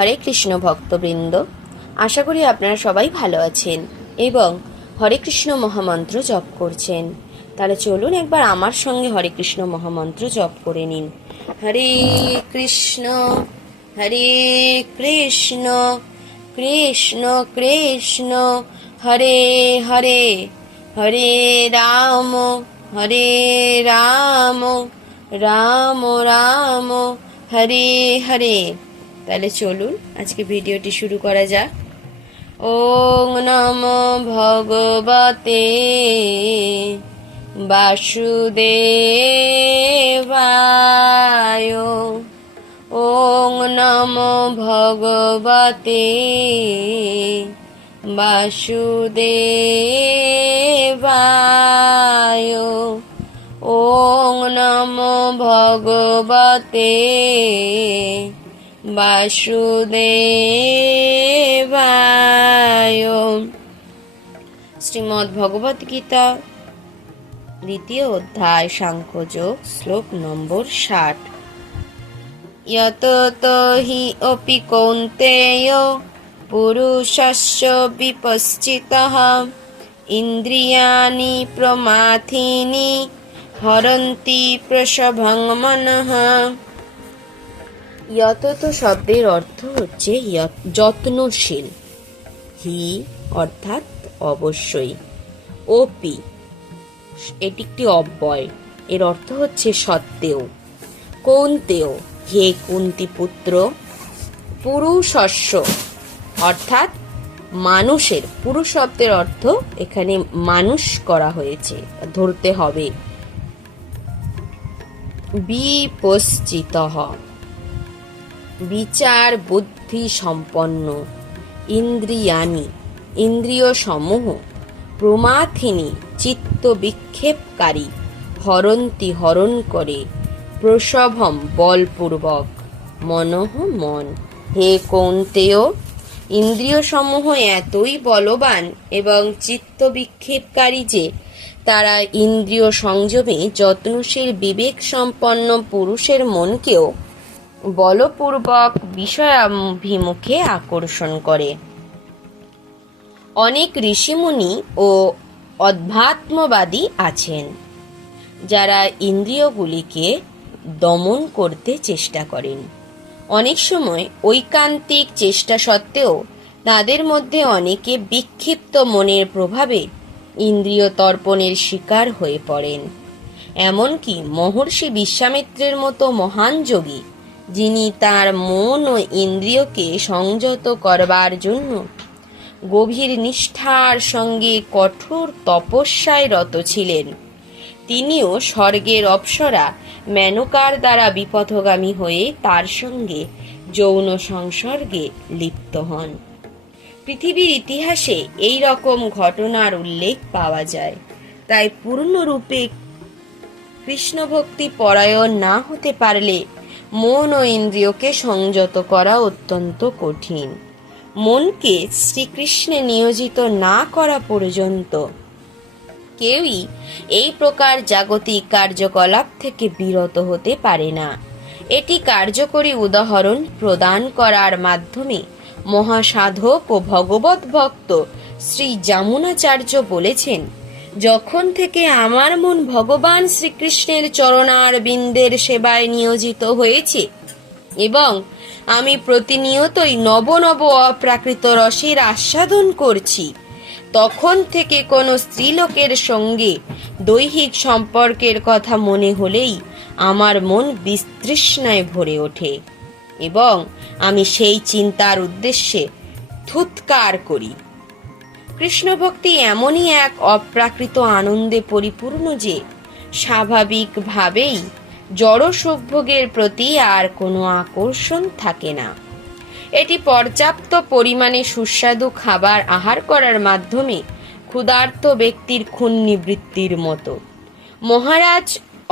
হরে কৃষ্ণ ভক্তবৃন্দ, আশা করি আপনারা সবাই ভালো আছেন এবং হরে কৃষ্ণ মহামন্ত্র জপ করছেন। তাহলে চলুন একবার আমার সঙ্গে হরে কৃষ্ণ মহামন্ত্র জপ করে নিন। হরে কৃষ্ণ কৃষ্ণ কৃষ্ণ হরে হরে, হরে রাম রাম রাম হরে হরে। তাহলে চলুন আজকে ভিডিওটি শুরু করা যাক। ওং নমো ভগবতে বাসুদেবায়। ওং নমো ভগবতে বাসুদেবায়। ওং নমো ভগবতে বাসুদেবায়। শ্রীমদ্ ভগবত গীতা দ্বিতীয় অধ্যায় সাংখ্যযোগ, শ্লোক নম্বর 60। যততো হি অপি কৌন্তেয় পুরুষস্য বিপশ্চিতঃ ইন্দ্রিয়াণি প্রমাথিনি হরন্তি প্রসভং মনঃ। যতত শব্দের অর্থ হচ্ছে যত্নশীল। হি অর্থাৎ অবশ্যই, ওপি এটি একটি অব্যয়, এর অর্থ হচ্ছে সত্ত্বেও। কৌন্তেয় হে কুন্তি পুত্র। পুরুষস্য অর্থাৎ মানুষের, পুরুষ শব্দের অর্থ এখানে মানুষ করা হয়েছে, ধরতে হবে। বিপশ্চিতঃ বিচার বুদ্ধি সম্পন্ন। ইন্দ্রিয়াণি ইন্দ্রিয় সমূহ। প্রমাথিনী চিত্ত বিক্ষেপকারী। হরন্তি হরণ করে। প্রসভম বলপূর্বক। মনঃ মন। হে কৌন্তেয়, ইন্দ্রিয় সমূহ এতই বলবান এবং চিত্ত বিক্ষেপকারী যে তারা ইন্দ্রিয় সংযমে যত্নশীল বিবেক সম্পন্ন পুরুষের মনকেও বলপূর্বক বিষয়াভিমুখে আকর্ষণ করে। অনেক ঋষিমুনি ও অধ্যাত্মবাদী আছেন যারা ইন্দ্রিয়গুলিকে দমন করতে চেষ্টা করেন। অনেক সময় ঐকান্তিক চেষ্টা সত্ত্বেও তাদের মধ্যে অনেকে বিক্ষিপ্ত মনের প্রভাবে ইন্দ্রিয় তর্পণের শিকার হয়ে পড়েন। এমনকি মহর্ষি বিশ্বামিত্রের মতো মহান যোগী, যিনি তার মন ও ইন্দ্রিয়কে সংযত করবার জন্য গভীর নিষ্ঠার সঙ্গে কঠোর তপস্যায় রত ছিলেন, তিনিও স্বর্গের অপ্সরা মেনকার দ্বারা বিপথগামী হয়ে তার সঙ্গে যৌন সংসর্গে লিপ্ত হন। পৃথিবীর ইতিহাসে এই রকম ঘটনার উল্লেখ পাওয়া যায়। তাই পূর্ণরূপে কৃষ্ণভক্তি পরায়ণ না হতে পারলে মন ও ইন্দ্রিয়কে সংযত করা অত্যন্ত কঠিন। মনকে শ্রীকৃষ্ণে নিয়োজিত না করা পর্যন্ত কেউই এই প্রকার জাগতিক কার্যকলাপ থেকে বিরত হতে পারে না। এটি কার্যকরী উদাহরণ প্রদান করার মাধ্যমে মহাসাধক ও ভগবত ভক্ত শ্রী যমুনাচার্য বলেছেন, যখন থেকে আমার মন ভগবান শ্রীকৃষ্ণের চরণারবিন্দের সেবায় নিয়োজিত হয়েছে এবং আমি প্রতিনিয়তই নব নব অপ্রাকৃত রসের আস্বাদন করছি, তখন থেকে কোনো স্ত্রীলোকের সঙ্গে দৈহিক সম্পর্কের কথা মনে হলেই আমার মন বিতৃষ্ণায় ভরে ওঠে এবং আমি সেই চিন্তার উদ্দেশ্যে থুৎকার করি। কৃষ্ণভক্তি এমনই এক অপ্রাকৃত আনন্দে পরিপূর্ণ যে স্বাভাবিকভাবেই জড় সুখভোগের প্রতি আর কোনো আকর্ষণ থাকে না। এটি পর্যাপ্ত পরিমাণে সুস্বাদু খাবার আহার করার মাধ্যমে ক্ষুধার্ত ব্যক্তির খুন নিবৃত্তির মতো। মহারাজ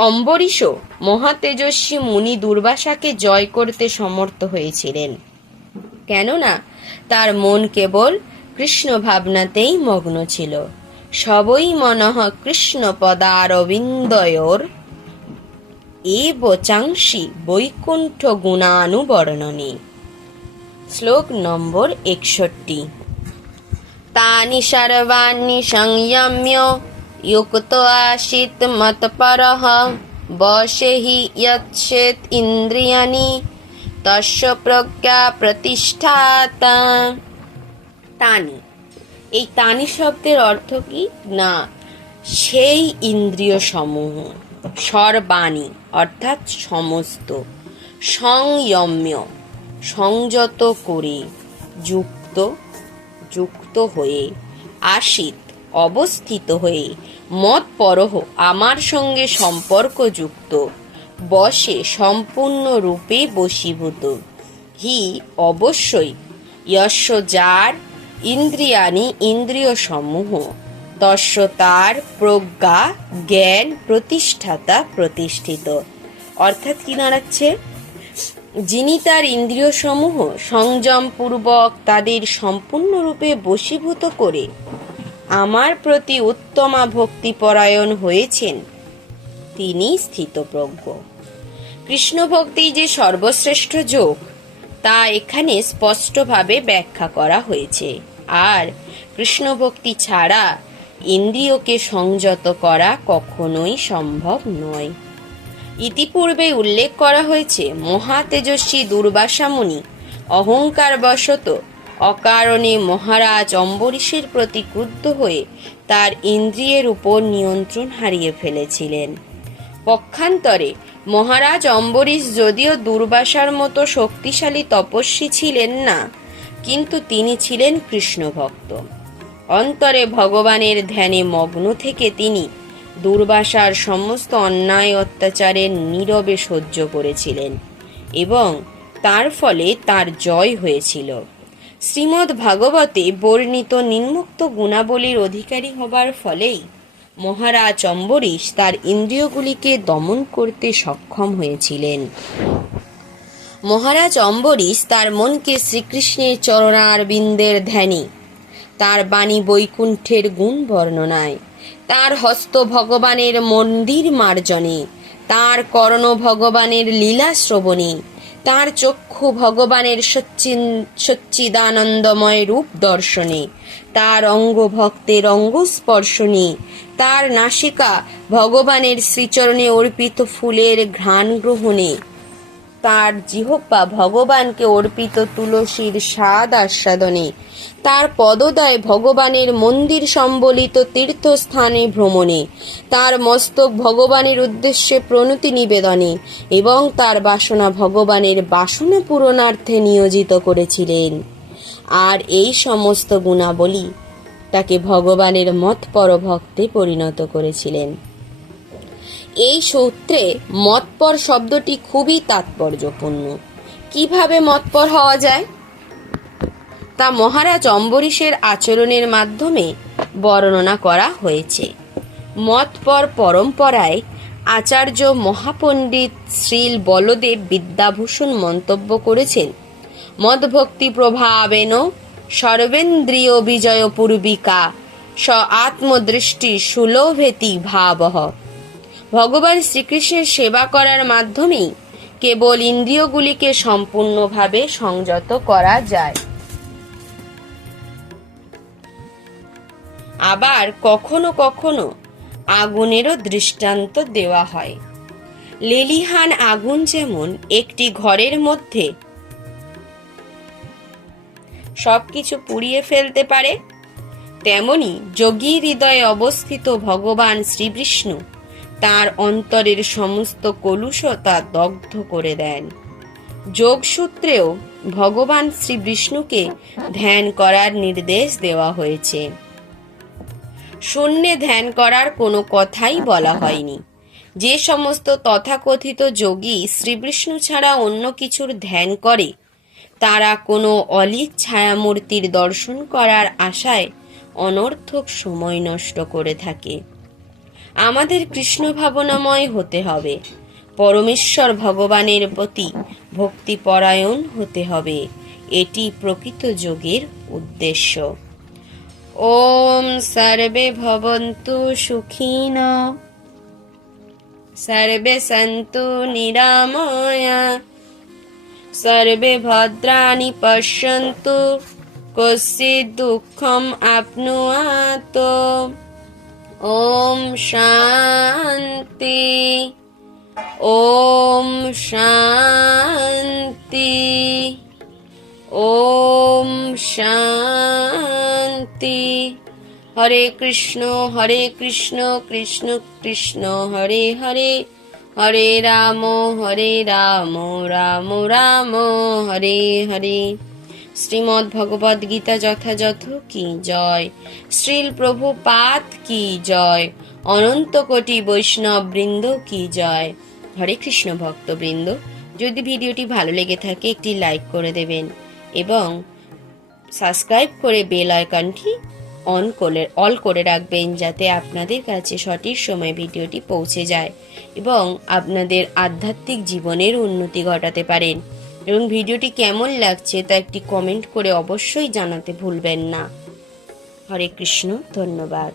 অম্বরীশও মহাতেজস্বী মুনি দুর্বাসাকে জয় করতে সমর্থ হয়েছিলেন, কেননা তার মন কেবল কৃষ্ণ ভাবনাতেই মগ্ন ছিল। সবই মনঃ কৃষ্ণ পদারবিন্দয়োর এব চাংসি বৈকুণ্ঠ গুণানুবর্ণনে। শ্লোক নম্বর 61। তানি সর্বাণি সংযম্য যুক্ত আসিত মৎপরঃ বশে হি যচ্ছেত ইন্দ্রিয়াণি তস্য প্রজ্ঞা প্রতিষ্ঠাতা। তানি, এই তানি শব্দের অর্থ কি না সেই ইন্দ্রিয় সমূহ, সর্বাণি অর্থাৎ সমস্ত, সংযম্য সংযত করে, যুক্ত হয়ে, আশিত অবস্থিত হয়ে, মৎপরহ আমার সঙ্গে সম্পর্কযুক্ত, বশে সম্পূর্ণরূপে বশীভূত, হি অবশ্যই, যস্য যার, ইন্দ্রিয়াণি ইন্দ্রিয় সমূহ, তস্য তার, প্রজ্ঞা জ্ঞান, প্রতিষ্ঠাতা প্রতিষ্ঠিত। অর্থাৎ কি দাঁড়াচ্ছে, যিনি তার ইন্দ্রিয় সমূহ সংযমপূর্বক তাদের সম্পূর্ণরূপে বশীভূত করে আমার প্রতি উত্তমা ভক্তিপরায়ণ হয়েছেন, তিনি স্থিতপ্রজ্ঞ। কৃষ্ণ ভক্তি যে সর্বশ্রেষ্ঠ যোগ তা এখানে স্পষ্টভাবে ব্যাখ্যা করা হয়েছে। আর কৃষ্ণ ভক্তি ছাড়া ইন্দ্রিয়কে সংযত করা কখনোই সম্ভব নয়। ইতিপূর্বে উল্লেখ করা হয়েছে, মহাতেজস্বী দুর্বাসা মুনি অহংকারবশত অকারণে মহারাজ অম্বরীশের প্রতি ক্রুদ্ধ হয়ে তার ইন্দ্রিয়ের উপর নিয়ন্ত্রণ হারিয়ে ফেলেছিলেন। পক্ষান্তরে মহারাজ অম্বরীশ যদিও দুর্বাসার মতো শক্তিশালী তপস্বী ছিলেন না, কিন্তু তিনি ছিলেন কৃষ্ণ ভক্ত। অন্তরে ভগবানের ধ্যানে মগ্ন থেকে তিনি দুর্বাসার সমস্ত অন্যায় অত্যাচারের নীরবে সহ্য করেছিলেন এবং তার ফলে তার জয় হয়েছিল। শ্রীমদ্ ভাগবতে বর্ণিত নিম্নোক্ত গুণাবলীর অধিকারী হবার ফলেই মহারাজ অম্বরীশ তার ইন্দ্রিয়গুলিকে দমন করতে সক্ষম হয়েছিলেন। মহারাজ অম্বরীশ তার মনকে শ্রীকৃষ্ণের চরণারবিন্দের ধ্যানে, তার বাণী বৈকুণ্ঠের গুণ বর্ণনায়, তার হস্ত ভগবানের মন্দির মার্জনে, তার কর্ণ ভগবানের লীলা শ্রবণে, তার চক্ষু ভগবানের সচ্চিদানন্দময় রূপ দর্শনে, তার অঙ্গ ভক্তের অঙ্গ স্পর্শনে, তার নাসিকা ভগবানের শ্রীচরণে অর্পিত ফুলের ঘ্রাণ গ্রহণে, তার জিহ্বা ভগবানকে অর্পিত তুলসীর স্বাদ আস্বাদনে, তার পদদয় ভগবানের মন্দির সম্বলিত তীর্থস্থানে ভ্রমণে, তার মস্তক ভগবানের উদ্দেশ্যে প্রণতি নিবেদনে এবং তার বাসনা ভগবানের বাসনা পূরণার্থে নিয়োজিত করেছিলেন। আর এই সমস্ত গুণাবলী তাকে ভগবানের মৎপর ভক্তে পরিণত করেছিলেন। এই সূত্রে মৎপর শব্দটি খুবই তাৎপর্যপূর্ণ। কিভাবে মৎপর হওয়া যায় তা মহারাজ অম্বরীশের আচরণের মাধ্যমে বর্ণনা করা হয়েছে। মৎপর পরম্পরায় আচার্য মহাপণ্ডিত শ্রীল বলদেব বিদ্যাভূষণ মন্তব্য করেছেন, মদ্ভক্তি প্রভাবেন সর্বেন্দ্রিয় বিজয় পূর্বিকা স আত্মদৃষ্টি সুলোভেতি ভাবঃ। ভগবান শ্রীকৃষ্ণের সেবা করার মাধ্যমেই কেবল ইন্দ্রিয়গুলিকে সম্পূর্ণভাবে সংযত করা যায়। আবার কখনো কখনো আগুনেরও দৃষ্টান্ত দেওয়া হয়। লেলিহান আগুন যেমন একটি ঘরের মধ্যে সবকিছু পুড়িয়ে ফেলতে পারে, তেমনি যোগী হৃদয়ে অবস্থিত ভগবান শ্রীবিষ্ণু তার অন্তরের সমস্ত কলুষতা দগ্ধ করে দেন। যোগসূত্রেও ভগবান শ্রীবিষ্ণুকে ধ্যান করার নির্দেশ দেওয়া হয়েছে। শূন্যে ধ্যান করার কোনো কথাই বলা হয়নি। যে সমস্ত তথাকথিত যোগী শ্রীবিষ্ণু ছাড়া অন্য কিছুর ধ্যান করে তারা কোনো অলিক ছায়ামূর্তির দর্শন করার আশায় অনর্থক সময় নষ্ট করে থাকে। আমাদের কৃষ্ণ ভাবনাময় হতে হবে, পরমেশ্বর ভগবানের প্রতি ভক্তিপরায়ণ হতে হবে। এটি প্রকৃত যোগের উদ্দেশ্য। ওম সর্বে ভবন্তু সুখিনঃ, সর্বে সন্তু নিরাময়া, सर्वे भद्राणि पश्यन्तु कश्चित् दुःखम् आप्नुयात्। ॐ शान्ति ॐ शान्ति ॐ शान्ति। हरे कृष्ण कृष्ण कृष्ण हरे हरे, हरे राम राम राम हरे हरे। श्रीमद् भगवद गीता যথাযথ কি জয়। শ্রীল প্রভুপাদ কি জয়। অনন্ত কোটি বৈষ্ণব বৃন্দ কি জয়। হরে কৃষ্ণ ভক্তবৃন্দ, যদি ভিডিওটি ভালো লেগে থাকে একটি লাইক করে দেবেন এবং সাবস্ক্রাইব করে বেল আইকনটি অল করে রাখবেন, যাতে আপনাদের কাছে সঠিক সময়ে ভিডিওটি পৌঁছে যায় এবং আপনাদের আধ্যাত্মিক জীবনের উন্নতি ঘটাতে পারেন। এবং ভিডিওটি কেমন লাগছে তা একটি কমেন্ট করে অবশ্যই জানাতে ভুলবেন না। হরে কৃষ্ণ, ধন্যবাদ।